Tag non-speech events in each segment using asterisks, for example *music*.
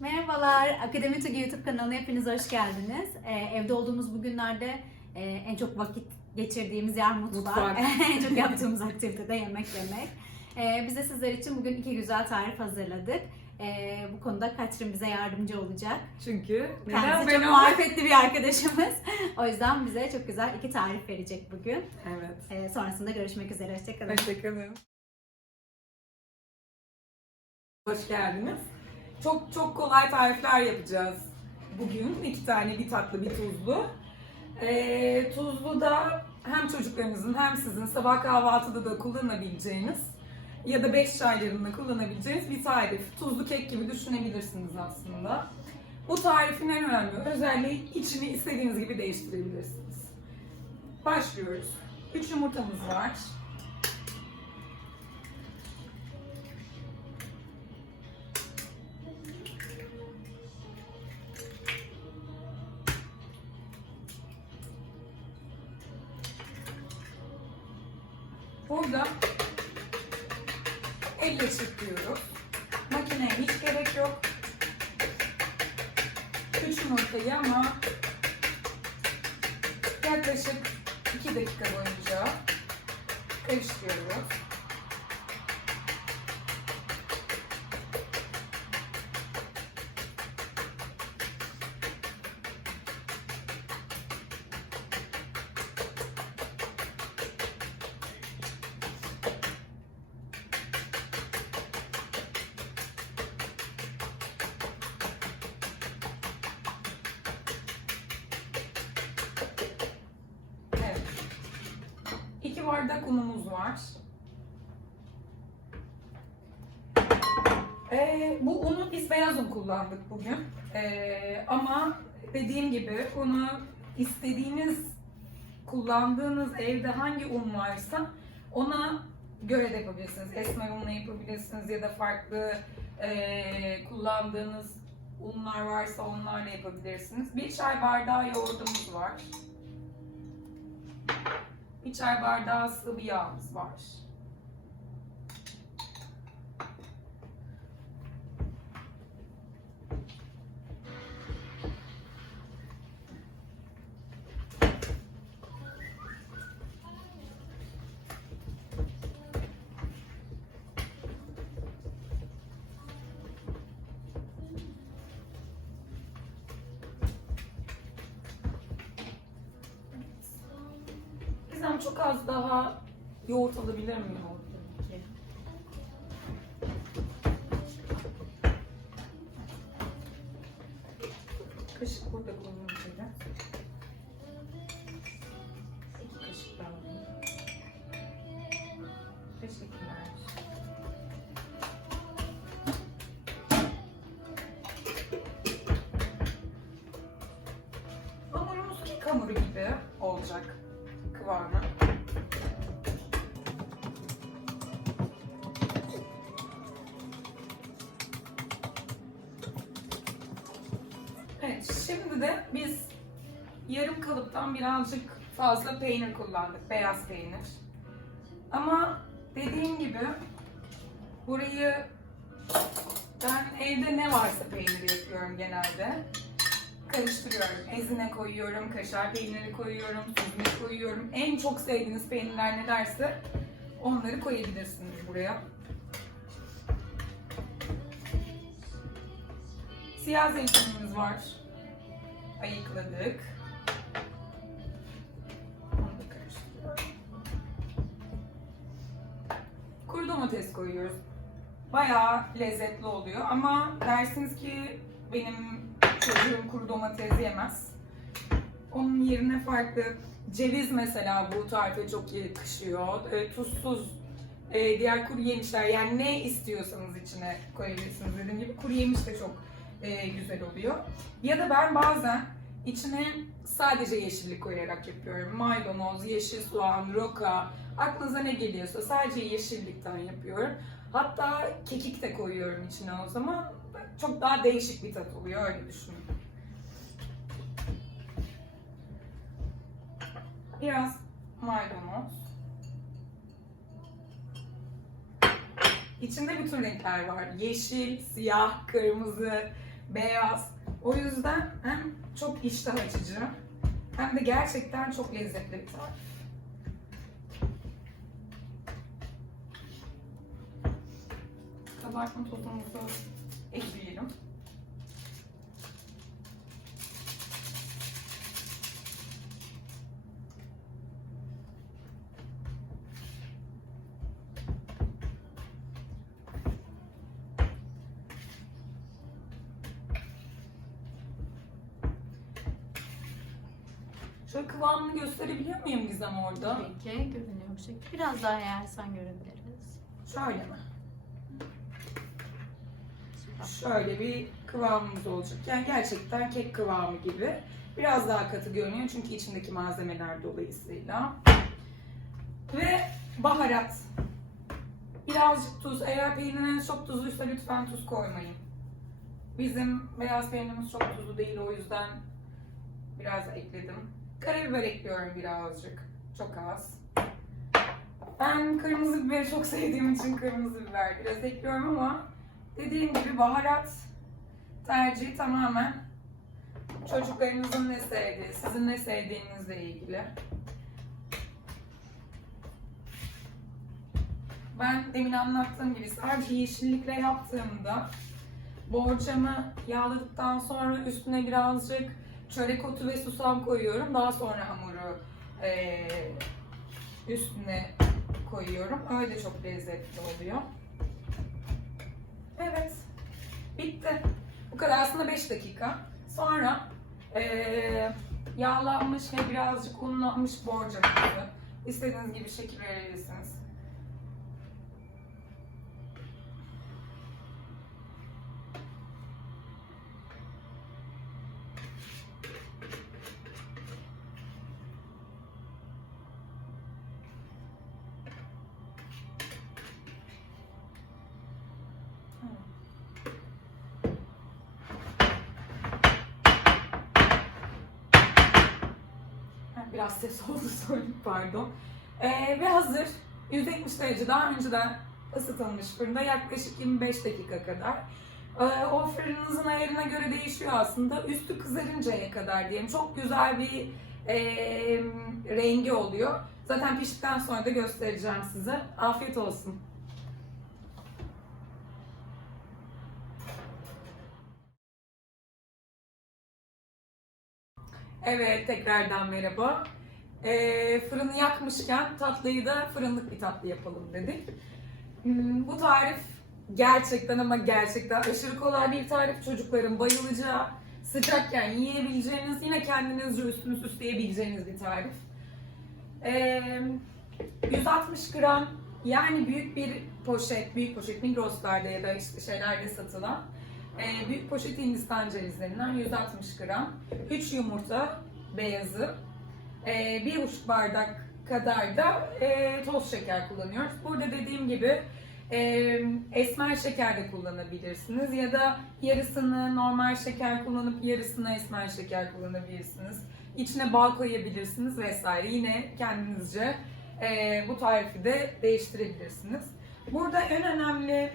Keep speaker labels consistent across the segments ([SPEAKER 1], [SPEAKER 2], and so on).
[SPEAKER 1] Merhabalar, Akademi Tugi YouTube kanalına hepiniz hoş geldiniz. Ee, evde olduğumuz bu günlerde e, en çok vakit geçirdiğimiz yer mutfak.
[SPEAKER 2] Mutfak. *laughs*
[SPEAKER 1] en çok yaptığımız aktivite de yemek yemek. Ee, biz de sizler için bugün iki güzel tarif hazırladık. Ee, bu konuda Katrin bize yardımcı olacak.
[SPEAKER 2] Çünkü neden
[SPEAKER 1] Kendisi
[SPEAKER 2] ben
[SPEAKER 1] çok marifetli bir arkadaşımız. o yüzden bize çok güzel iki tarif verecek bugün.
[SPEAKER 2] Evet.
[SPEAKER 1] Ee, sonrasında görüşmek üzere. Hoşçakalın.
[SPEAKER 2] Hoşçakalın. Hoş geldiniz. Çok çok kolay tarifler yapacağız bugün. iki tane, bir tatlı, bir tuzlu. Ee, tuzlu da hem çocuklarınızın hem sizin sabah kahvaltıda da kullanabileceğiniz ya da beş çaylarında kullanabileceğiniz bir tarif. Tuzlu kek gibi düşünebilirsiniz aslında. Bu tarifin en önemli özelliği içini istediğiniz gibi değiştirebilirsiniz. Başlıyoruz. 3 yumurtamız var. Elle çırpıyoruz. Makineye hiç gerek yok. 3 yumurtayı ama yaklaşık 2 dakika boyunca karıştırıyoruz. Bardak unumuz var. Ee, bu unu biz beyaz un kullandık bugün. Ee, ama dediğim gibi unu istediğiniz kullandığınız evde hangi un varsa ona göre de yapabilirsiniz. Esmer unla yapabilirsiniz ya da farklı ee, kullandığınız unlar varsa onlarla yapabilirsiniz. Bir çay bardağı yoğurdumuz var. Bir çay bardağı sıvı yağımız var. Gizem çok az daha yoğurt alabilir miyim? Kaşık burada şöyle. İki kaşık daha alayım. Teşekkürler. Hamurumuz kek hamuru gibi olacak kıvamı. Evet, şimdi de biz yarım kalıptan birazcık fazla peynir kullandık, beyaz peynir. Ama dediğim gibi burayı ben evde ne varsa peynir yapıyorum genelde. Karıştırıyorum. Ezine koyuyorum, kaşar peyniri koyuyorum, süzme koyuyorum. En çok sevdiğiniz peynirler nelerse onları koyabilirsiniz buraya. Siyah zeytinimiz var. Ayıkladık. Kuru domates koyuyoruz. Bayağı lezzetli oluyor ama dersiniz ki benim çocuğum kuru domates yemez. Onun yerine farklı ceviz mesela bu tarife çok yakışıyor. E, tuzsuz e, diğer kuru yemişler yani ne istiyorsanız içine koyabilirsiniz dediğim gibi kuru yemiş de çok e, güzel oluyor. Ya da ben bazen içine sadece yeşillik koyarak yapıyorum. Maydanoz, yeşil soğan, roka, aklınıza ne geliyorsa sadece yeşillikten yapıyorum. Hatta kekik de koyuyorum içine o zaman. Çok daha değişik bir tat oluyor öyle düşünün. Biraz maydanoz. İçinde bütün renkler var. Yeşil, siyah, kırmızı, beyaz. O yüzden hem çok iştah açıcı hem de gerçekten çok lezzetli bir tarif. Kabartma tozumuzu ekleyelim. Şöyle kıvamını gösterebiliyor muyum Gizem orada?
[SPEAKER 1] Peki görünüyor bu şekilde. Biraz daha eğersen görebiliriz.
[SPEAKER 2] Şöyle mi? Şöyle bir kıvamımız olacak. Yani gerçekten kek kıvamı gibi. Biraz daha katı görünüyor çünkü içindeki malzemeler dolayısıyla. Ve baharat. Birazcık tuz. Eğer peyniriniz çok tuzluysa lütfen tuz koymayın. Bizim beyaz peynirimiz çok tuzlu değil o yüzden biraz ekledim. Karabiber ekliyorum birazcık. Çok az. Ben kırmızı biberi çok sevdiğim için kırmızı biber biraz ekliyorum ama dediğim gibi baharat tercihi tamamen çocuklarınızın ne sevdiği, sizin ne sevdiğinizle ilgili. Ben demin anlattığım gibi sadece yeşillikle yaptığımda borcamı yağladıktan sonra üstüne birazcık çörek otu ve susam koyuyorum. Daha sonra hamuru eee, üstüne koyuyorum. Öyle çok lezzetli oluyor. Evet. Bitti. Bu kadar aslında 5 dakika. Sonra eee, yağlanmış ve birazcık unlanmış borcamımızı istediğiniz gibi şekil verebilirsiniz. Biraz ses oldu *laughs* söyleyeyim pardon. Ee, ve hazır. 170 derece daha önceden ısıtılmış fırında yaklaşık 25 dakika kadar. Ee, o fırınınızın ayarına göre değişiyor aslında. Üstü kızarıncaya kadar diyelim. Çok güzel bir e, rengi oluyor. Zaten piştikten sonra da göstereceğim size. Afiyet olsun. Evet, tekrardan merhaba. Ee, fırını yakmışken tatlıyı da fırınlık bir tatlı yapalım dedik. Hmm, bu tarif gerçekten ama gerçekten aşırı kolay bir tarif. Çocukların bayılacağı, sıcakken yiyebileceğiniz, yine kendinizce üstünü süsleyebileceğiniz bir tarif. Ee, 160 gram yani büyük bir poşet, büyük poşet Migros'larda ya da işte şeylerde satılan e, büyük poşet Hindistan cevizlerinden 160 gram, 3 yumurta beyazı, e, bir buçuk bardak kadar da e, toz şeker kullanıyoruz. Burada dediğim gibi e, esmer şeker de kullanabilirsiniz ya da yarısını normal şeker kullanıp yarısını esmer şeker kullanabilirsiniz. İçine bal koyabilirsiniz vesaire. Yine kendinizce e, bu tarifi de değiştirebilirsiniz. Burada en önemli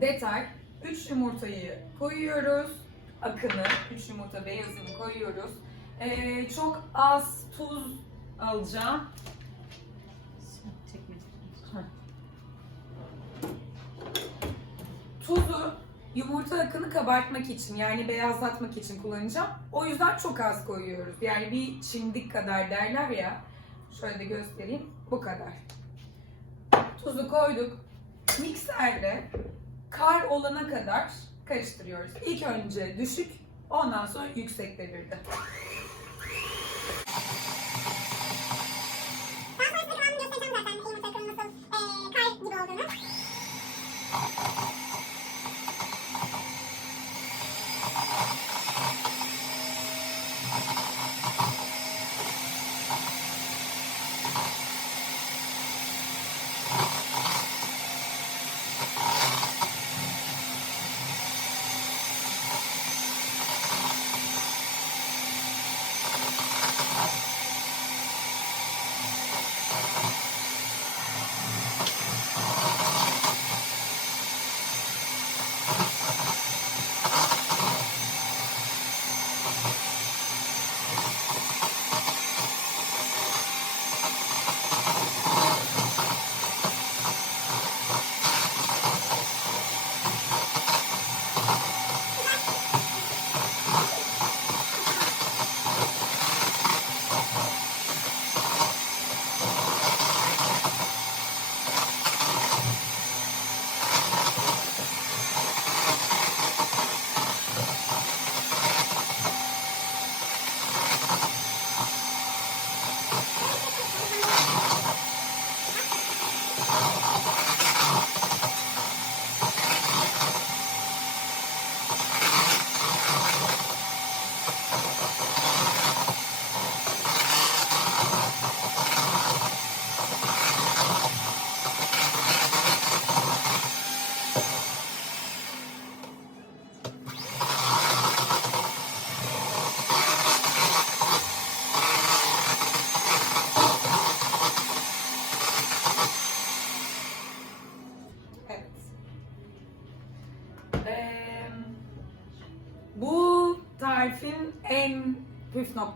[SPEAKER 2] detay 3 yumurtayı koyuyoruz. Akını, 3 yumurta beyazını koyuyoruz. Ee, çok az tuz alacağım. Tuzu yumurta akını kabartmak için yani beyazlatmak için kullanacağım. O yüzden çok az koyuyoruz. Yani bir çimdik kadar derler ya. Şöyle de göstereyim. Bu kadar. Tuzu koyduk. Mikserle kar olana kadar karıştırıyoruz. İlk önce düşük, ondan sonra yüksek devirde.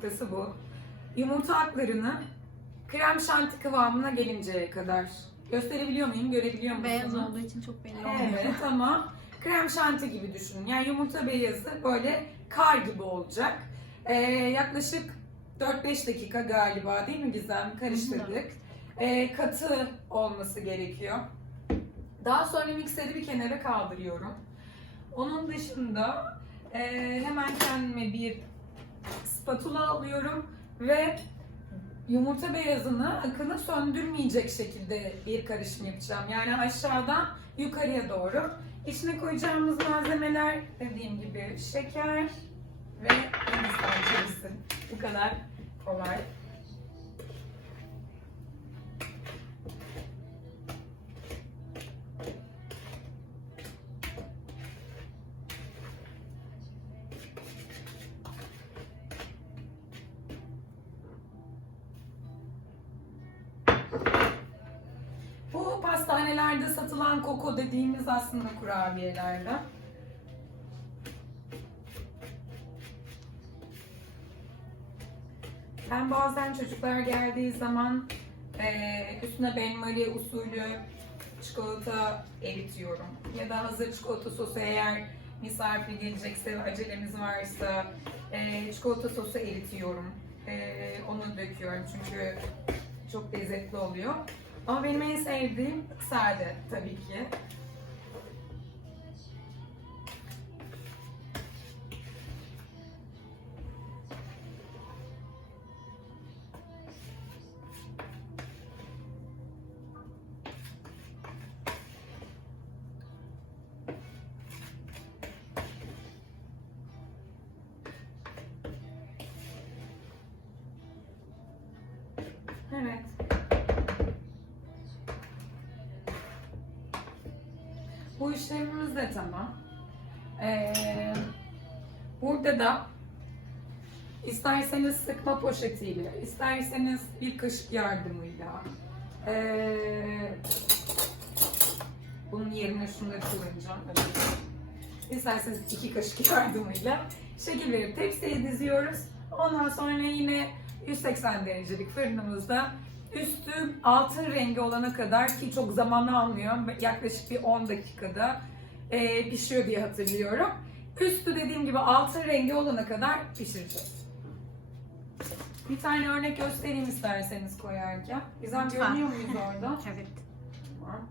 [SPEAKER 2] Noktası bu. Yumurta aklarını krem şanti kıvamına gelinceye kadar. Gösterebiliyor muyum? Görebiliyor musunuz?
[SPEAKER 1] Beyaz olduğu için çok belli olmuyor.
[SPEAKER 2] Evet ama krem şanti gibi düşünün. Yani yumurta beyazı böyle kar gibi olacak. Ee, yaklaşık 4-5 dakika galiba değil mi Gizem? Karıştırdık. Ee, katı olması gerekiyor. Daha sonra mikseri bir kenara kaldırıyorum. Onun dışında e, hemen kendime bir spatula alıyorum ve yumurta beyazını akını söndürmeyecek şekilde bir karışım yapacağım. Yani aşağıdan yukarıya doğru. İçine koyacağımız malzemeler dediğim gibi şeker ve hindistan cevizi. Bu kadar kolay. Pastanelerde satılan koko dediğimiz aslında kurabiyelerden. Ben bazen çocuklar geldiği zaman eee üstüne benmari usulü çikolata eritiyorum. Ya da hazır çikolata sosu eğer misafir gelecekse ve acelemiz varsa eee, çikolata sosu eritiyorum. Eee, onu döküyorum çünkü çok lezzetli oluyor. Ama benim en sevdiğim sade tabii ki. Evet. Bu işlemimiz de tamam. Ee, burada da isterseniz sıkma poşetiyle, isterseniz bir kaşık yardımıyla ee, bunun yerine şunları kullanacağım. İsterseniz iki kaşık yardımıyla şekil verip tepsiye diziyoruz. Ondan sonra yine 180 derecelik fırınımızda üstü altın rengi olana kadar ki çok zaman almıyor. Yaklaşık bir 10 dakikada e, pişiyor diye hatırlıyorum. Üstü dediğim gibi altın rengi olana kadar pişireceğiz. Bir tane örnek göstereyim isterseniz koyarken. Güzel
[SPEAKER 1] Lütfen.
[SPEAKER 2] görünüyor muyuz orada? *laughs*
[SPEAKER 1] Evet.
[SPEAKER 2] Tamam.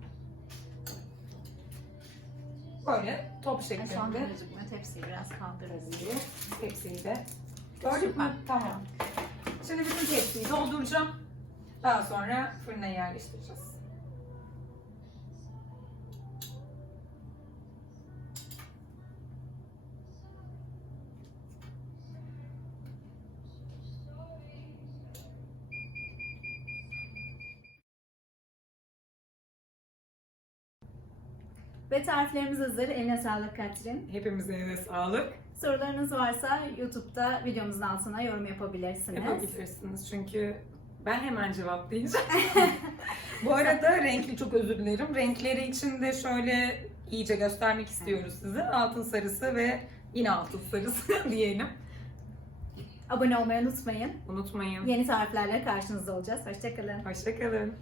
[SPEAKER 2] Böyle top şeklinde.
[SPEAKER 1] gözükmüyor. Tepsiyi biraz kaldırırız.
[SPEAKER 2] Tepsiyi, de. Gördük mü? Tamam. Şimdi bütün tepsiyi dolduracağım. Daha sonra fırına yerleştireceğiz.
[SPEAKER 1] Ve tariflerimiz hazır. Eline sağlık Katrin.
[SPEAKER 2] Hepimizin eline sağlık.
[SPEAKER 1] Sorularınız varsa YouTube'da videomuzun altına yorum yapabilirsiniz.
[SPEAKER 2] Yapabilirsiniz çünkü ben hemen cevaplayacağım. *laughs* Bu arada renkli çok özür dilerim. Renkleri için de şöyle iyice göstermek istiyoruz size. Altın sarısı ve yine altın sarısı *laughs* diyelim.
[SPEAKER 1] Abone olmayı unutmayın.
[SPEAKER 2] Unutmayın.
[SPEAKER 1] Yeni tariflerle karşınızda olacağız. Hoşçakalın.
[SPEAKER 2] Hoşçakalın.